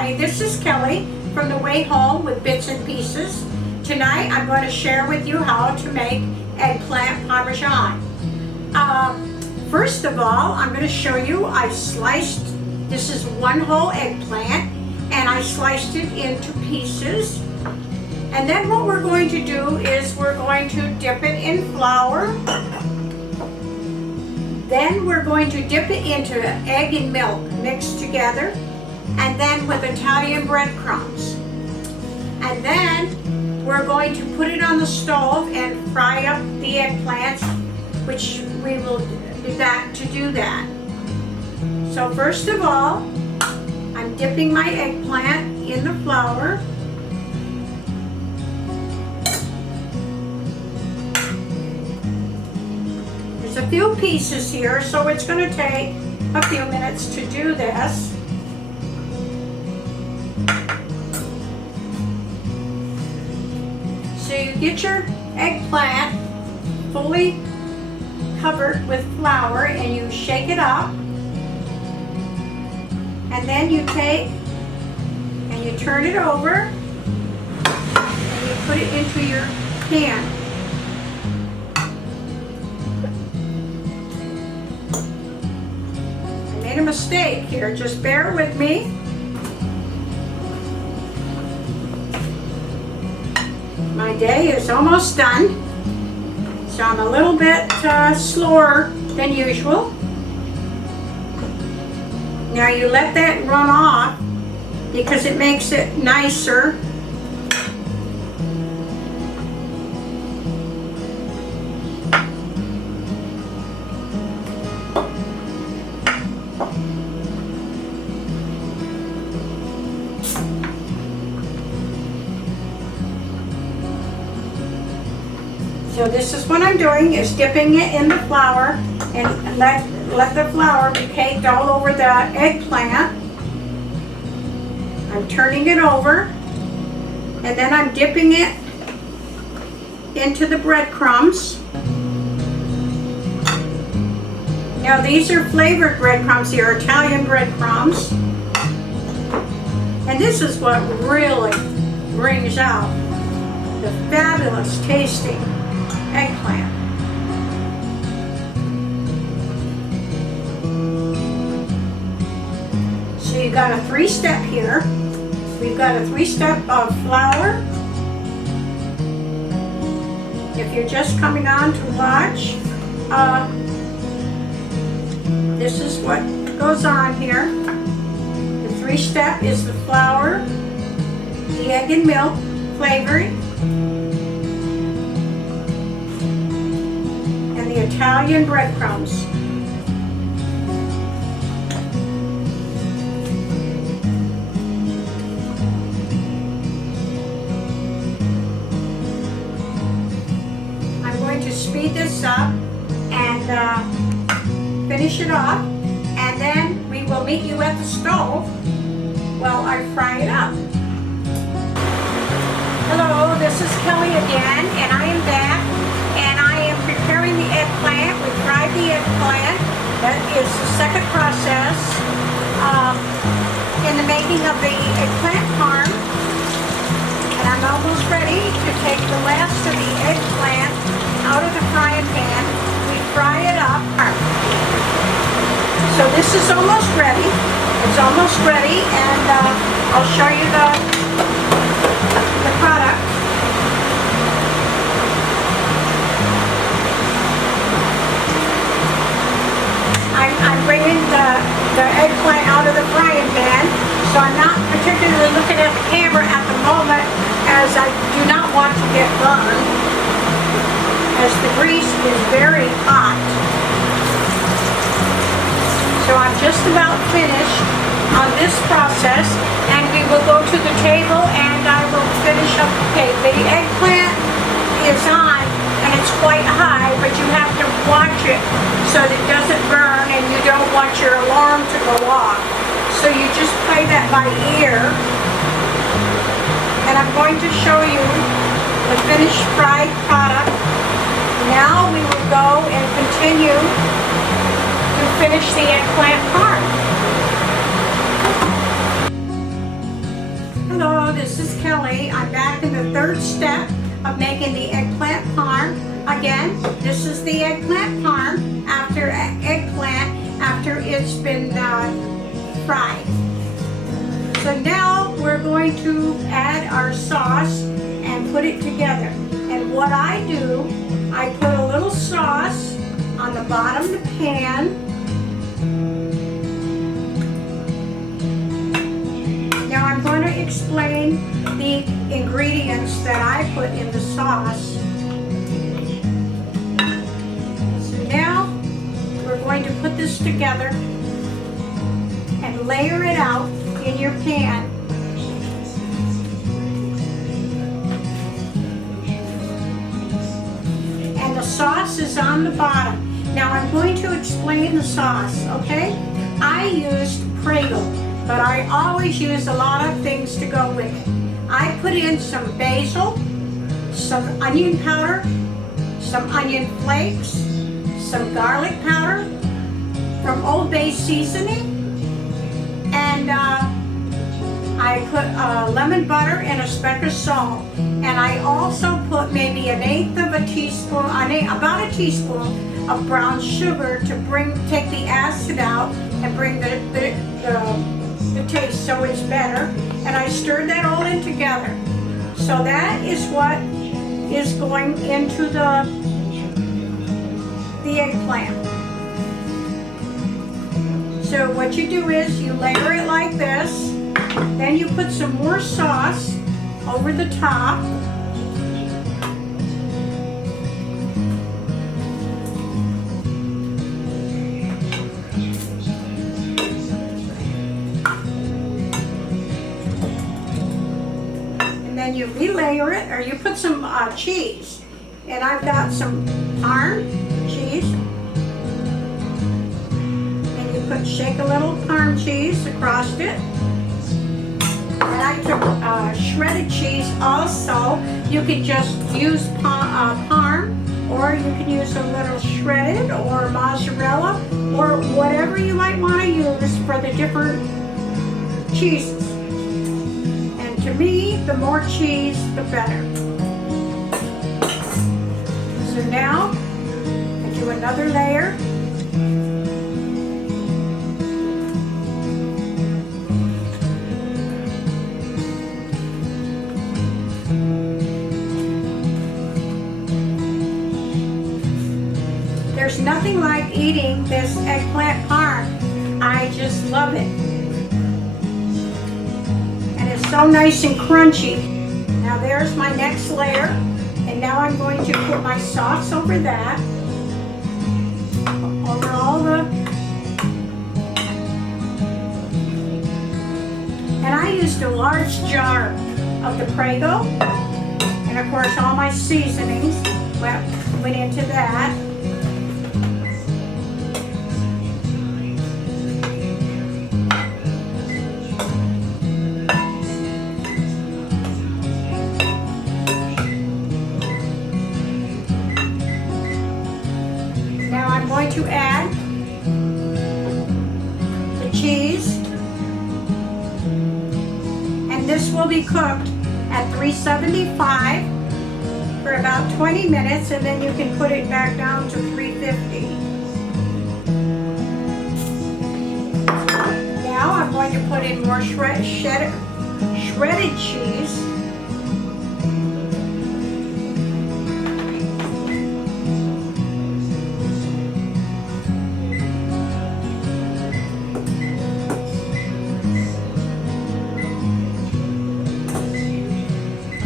Hi, this is Kelly from The Way Home with Bits and Pieces. Tonight I'm going to share with you how to make eggplant parmesan. First of all, I'm going to show you this is one whole eggplant, and I sliced it into pieces. And then what we're going to do is we're going to dip it in flour. Then we're going to dip it into egg and milk mixed together, and then with Italian breadcrumbs. And then we're going to put it on the stove and fry up the eggplants, which we will do that to do that. So first of all, I'm dipping my eggplant in the flour. There's a few pieces here, so it's going to take a few minutes to do this. So you get your eggplant fully covered with flour and you shake it up. And then you take and you turn it over and you put it into your pan. I made a mistake here, just bear with me. My day is almost done, so I'm a little bit slower than usual. Now you let that run off because it makes it nicer. So this is what I'm doing, is dipping it in the flour and let the flour be caked all over the eggplant. I'm turning it over and then I'm dipping it into the breadcrumbs. Now these are flavored breadcrumbs, they're Italian breadcrumbs. And this is what really brings out the fabulous tasting eggplant. So you got a three-step here. We've got a three-step of flour. If you're just coming on to watch, this is what goes on here. The three-step is the flour, the egg and milk flavoring, and the Italian breadcrumbs. I'm going to speed this up and finish it off, and then we will meet you at the stove while I fry it up. Hello, this is Kelly again, and I am back, and I am preparing the eggplant. We fried the eggplant. That is the second process in the making of the eggplant parm. And I'm almost ready to take the last of the eggplant out of the frying pan. We fry it up. So this is almost ready. It's almost ready, and I'll show you the product. I'm bringing the eggplant out of the frying pan, so I'm not particularly looking at the camera at the moment, as I do not want to get burned, as the grease is very hot. So I'm just about finished on this process, and we will go to the table and I will finish up the cake. The eggplant is on and it's quite high, but you have to watch it so that it doesn't burn and you don't want your alarm to go off. So you just play that by ear. And I'm going to show you the finished fried product. Now we will go and continue to finish the eggplant parm. fried. So now we're going to add our sauce and put it together. And what I do, I put a little sauce on the bottom of the pan. Now I'm going to explain the ingredients that I put in the sauce. So now we're going to put this together and layer it out in your pan. And the sauce is on the bottom. Now I'm going to explain the sauce, okay? I used Prego, but I always use a lot of things to go with it. I put in some basil, some onion powder, some onion flakes, some garlic powder from Old Bay seasoning, and I put lemon butter and a speck of salt. And I also put maybe about a teaspoon of brown sugar to take the acid out and bring the taste so it's better. And I stirred that all in together. So that is what is going into the eggplant. So what you do is you layer it like this, then you put some more sauce over the top. And then you relayer it, or you put some cheese. And I've got some Parm cheese. Shake a little Parm cheese across it. And I took shredded cheese also. You could just use Parm, or you can use a little shredded or mozzarella, or whatever you might want to use for the different cheeses. And to me, the more cheese, the better. So now, I do another layer. There's nothing like eating this eggplant parm. I just love it. And it's so nice and crunchy. Now there's my next layer. And now I'm going to put my sauce over that. Over all the... And I used a large jar of the Prego. And of course all my seasonings went into that. Going to add the cheese, and this will be cooked at 375 for about 20 minutes, and then you can put it back down to 350. Now I'm going to put in more shredded cheese.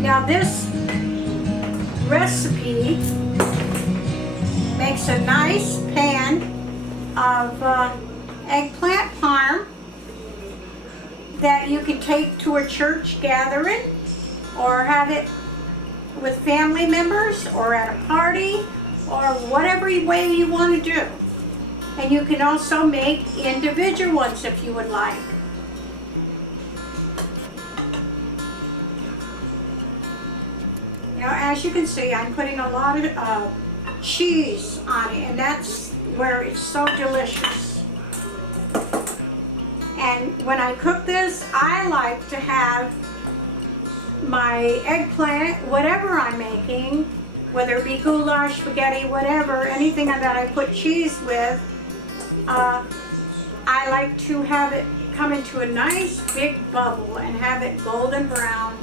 Now this recipe makes a nice pan of eggplant parm that you can take to a church gathering or have it with family members or at a party or whatever way you want to do. And you can also make individual ones if you would like. Now, as you can see, I'm putting a lot of cheese on it, and that's where it's so delicious. And when I cook this, I like to have my eggplant, whatever I'm making, whether it be goulash, spaghetti, whatever, anything that I put cheese with, I like to have it come into a nice big bubble and have it golden brown.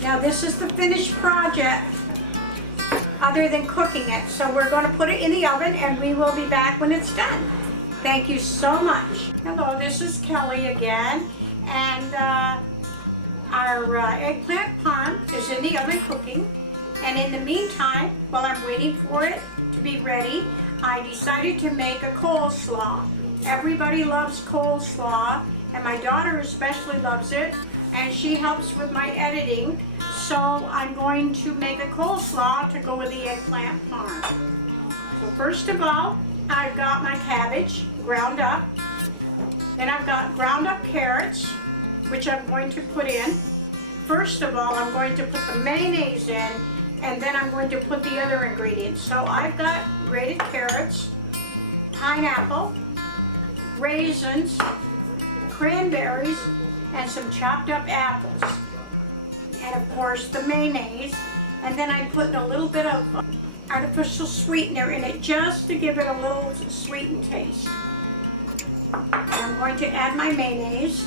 Now this is the finished project other than cooking it. So we're going to put it in the oven and we will be back when it's done. Thank you so much. Hello, this is Kelly again. And our eggplant parm is in the oven cooking. And in the meantime, while I'm waiting for it to be ready, I decided to make a coleslaw. Everybody loves coleslaw, and my daughter especially loves it. And she helps with my editing, so I'm going to make a coleslaw to go with the eggplant parm. So first of all, I've got my cabbage ground up. Then I've got ground up carrots, which I'm going to put in. First of all, I'm going to put the mayonnaise in, and then I'm going to put the other ingredients. So I've got grated carrots, pineapple, raisins, cranberries, and some chopped up apples, and of course the mayonnaise. And then I'm putting a little bit of artificial sweetener in it just to give it a little sweetened taste. And I'm going to add my mayonnaise.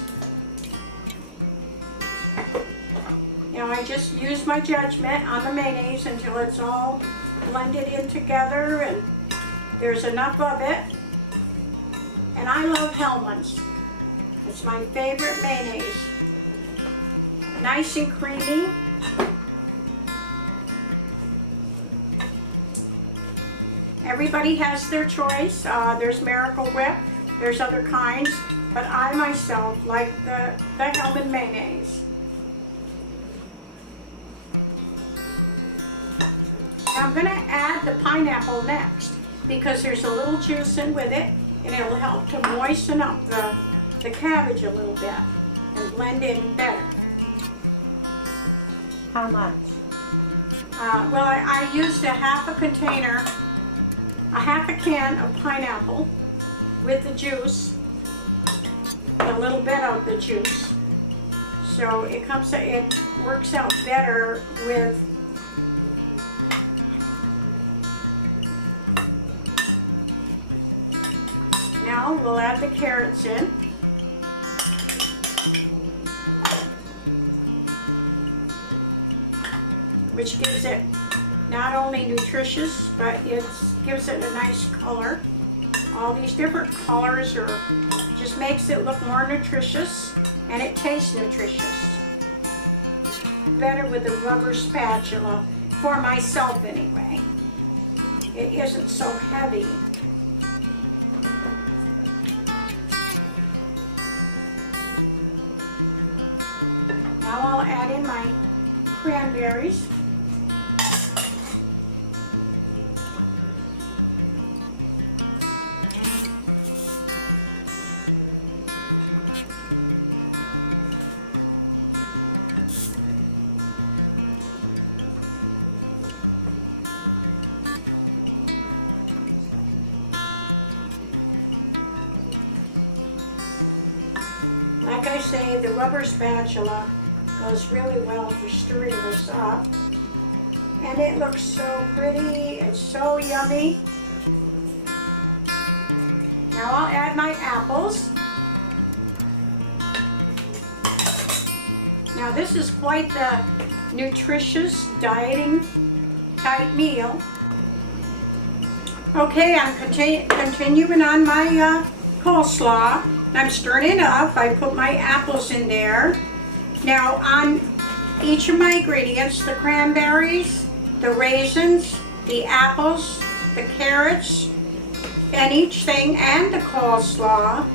Now I just use my judgment on the mayonnaise until it's all blended in together and there's enough of it. And I love Hellmann's. It's my favorite mayonnaise. Nice and creamy. Everybody has their choice. There's Miracle Whip, there's other kinds, but I myself like the Hellmann mayonnaise. Now I'm going to add the pineapple next because there's a little juice in with it and it'll help to moisten up the cabbage a little bit and blend in better. How much? Well, I used a half a can of pineapple with the juice, a little bit of the juice. So it works out better with Now we'll add the carrots in. Which gives it not only nutritious, but it gives it a nice color. All these different colors just makes it look more nutritious, and it tastes nutritious. Better with a rubber spatula, for myself anyway. It isn't so heavy. Now I'll add in my cranberries. Like I say, the rubber spatula goes really well for stirring this up. And it looks so pretty and so yummy. Now I'll add my apples. Now this is quite the nutritious dieting type meal. Okay, I'm continuing on my coleslaw. I'm stirring it up. I put my apples in there. Now on each of my ingredients, the cranberries, the raisins, the apples, the carrots, and each thing, and the coleslaw,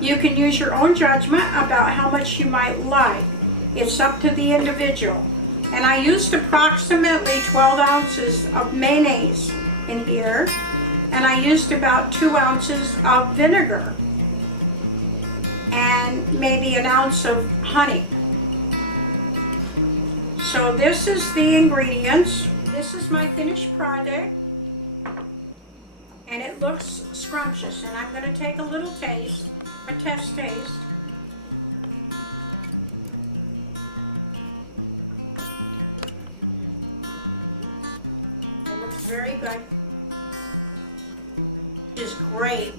you can use your own judgment about how much you might like. It's up to the individual. And I used approximately 12 ounces of mayonnaise in here, and I used about 2 ounces of vinegar and maybe an ounce of honey. So this is the ingredients. This is my finished product. and it looks scrumptious. And I'm going to take a little taste, a test taste. It looks very good. It is great,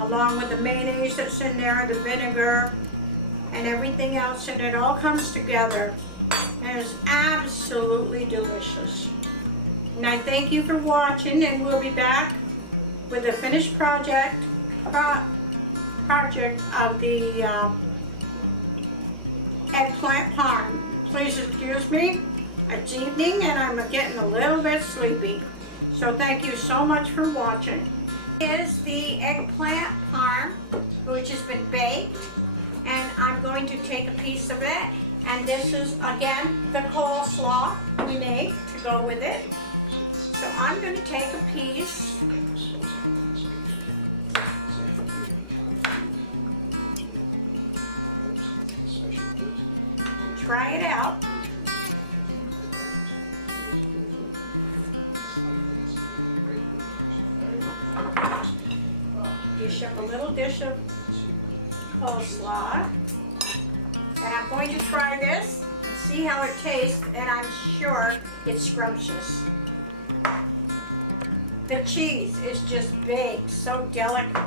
along with the mayonnaise that's in there, the vinegar, and everything else, and it all comes together. And it's absolutely delicious. And I thank you for watching, and we'll be back with the finished project of the eggplant parm. Please excuse me. It's evening and I'm getting a little bit sleepy. So thank you so much for watching. Here's the eggplant parm, which has been baked, and I'm going to take a piece of it. And this is, again, the coleslaw we made to go with it. So I'm going to take a piece. Try it out. Dish up a little dish of coleslaw. And I'm going to try this and see how it tastes, and I'm sure it's scrumptious. The cheese is just baked, so delicate.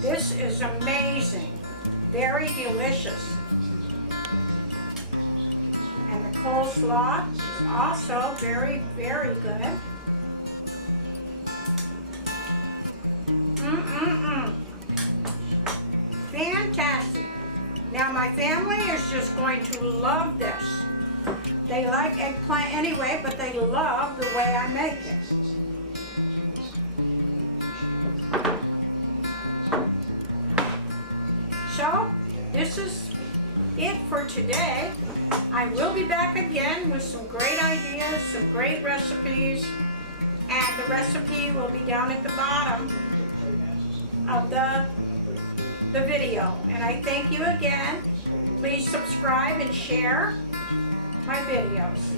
This is amazing, very delicious. And the coleslaw is also very, very good. Fantastic. Now my family is just going to love this. They like eggplant anyway, but they love the way I make it. So, this is it for today. I will be back again with some great ideas, some great recipes, and the recipe will be down at the bottom of the video. And I thank you again. Please subscribe and share my videos.